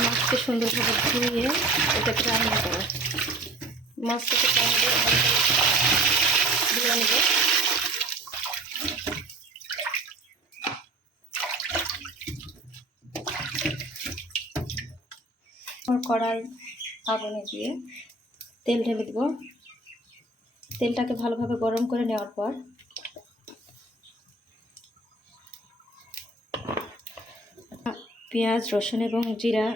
মাছকে সুন্দরভাবে ধুয়ে এটাকে রান্না করো মাছটাকে ধুয়ে নেব। কড়াই আগুনে দিয়ে তেল ঢেলে দেবো। তেলটাকে ভালোভাবে গরম করে নেওয়ার পর পেঁয়াজ, রসুন এবং জিরা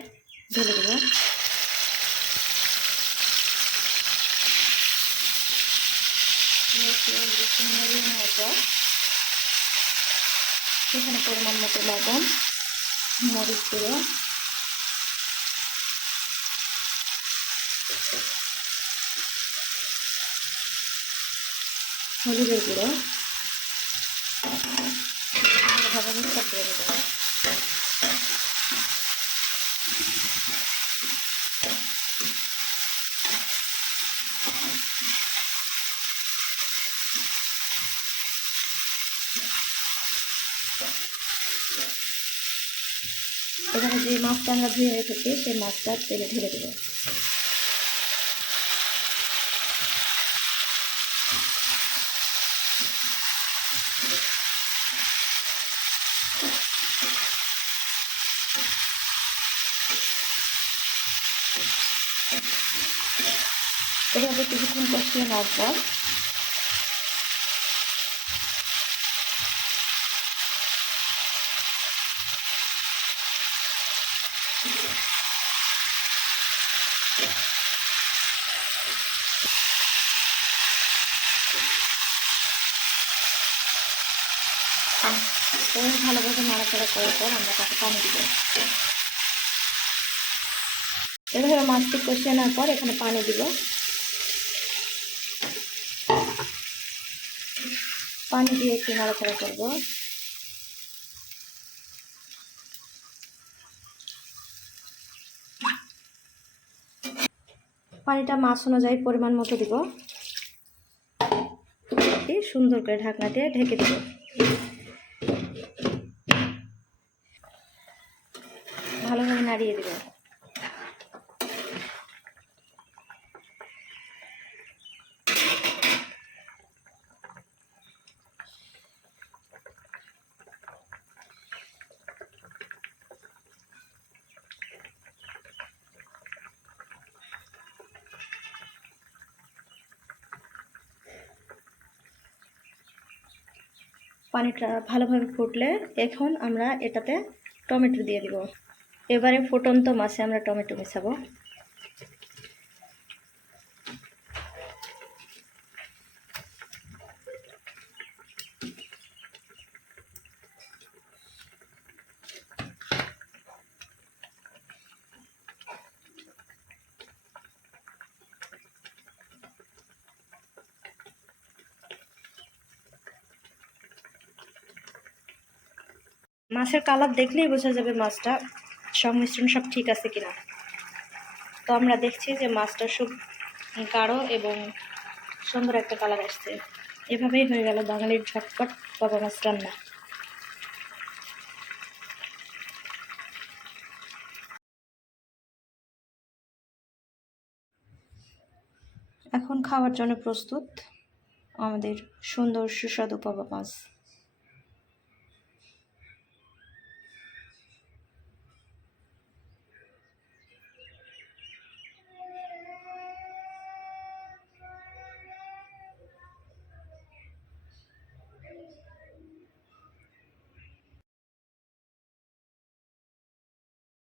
ঢেলে দেবো। এখানে পরিমাণ মতো লবণ, মরিচ গুঁড়ো। হলুদের গুঁড়ো। ভালোভাবে মিক্সার করে নেব। এখানে যে মাছটা আমরা ধুয়ে রেখেছি, সেই মাছটা তেলে ঢেলে দেবো। এভাবে কিছুক্ষণ কষিয়ে নেওয়ার এবং ভালোভাবে নাড়াচাড়া করার পর আমরা তাকে পানি দিব। এভাবে মাছটি কষিয়ে নেওয়ার পর এখানে পানি দিব। পানি দিয়ে একটু নাড়াচাড়া করব। পানিটা মাছ অনুযায়ী পরিমাণ মতো দিব। সুন্দর করে ঢাকনা দিয়ে ঢেকে দিব ভালোভাবে নাড়িয়ে দেবেন পানিটা ভালোভাবে ফুটলে এখন আমরা এটাতে টমেটো দিয়ে দিব। এবারে ফুটন্ত মাছে আমরা টমেটো মেশাবো। মাছের কালার দেখলেই বোঝা যাবে মাছটা। সংমিশ্রণ সব ঠিক আছে কিনা। তো আমরা দেখছি যে মাছটা খুব গাঢ় এবং সুন্দর একটা কালার আসছে। এভাবেই হয়ে গেল বাঙালির ঝটপট বাবা মাছ রান্না। এখন খাওয়ার জন্য প্রস্তুত আমাদের সুন্দর সুস্বাদু বাবা মাছ।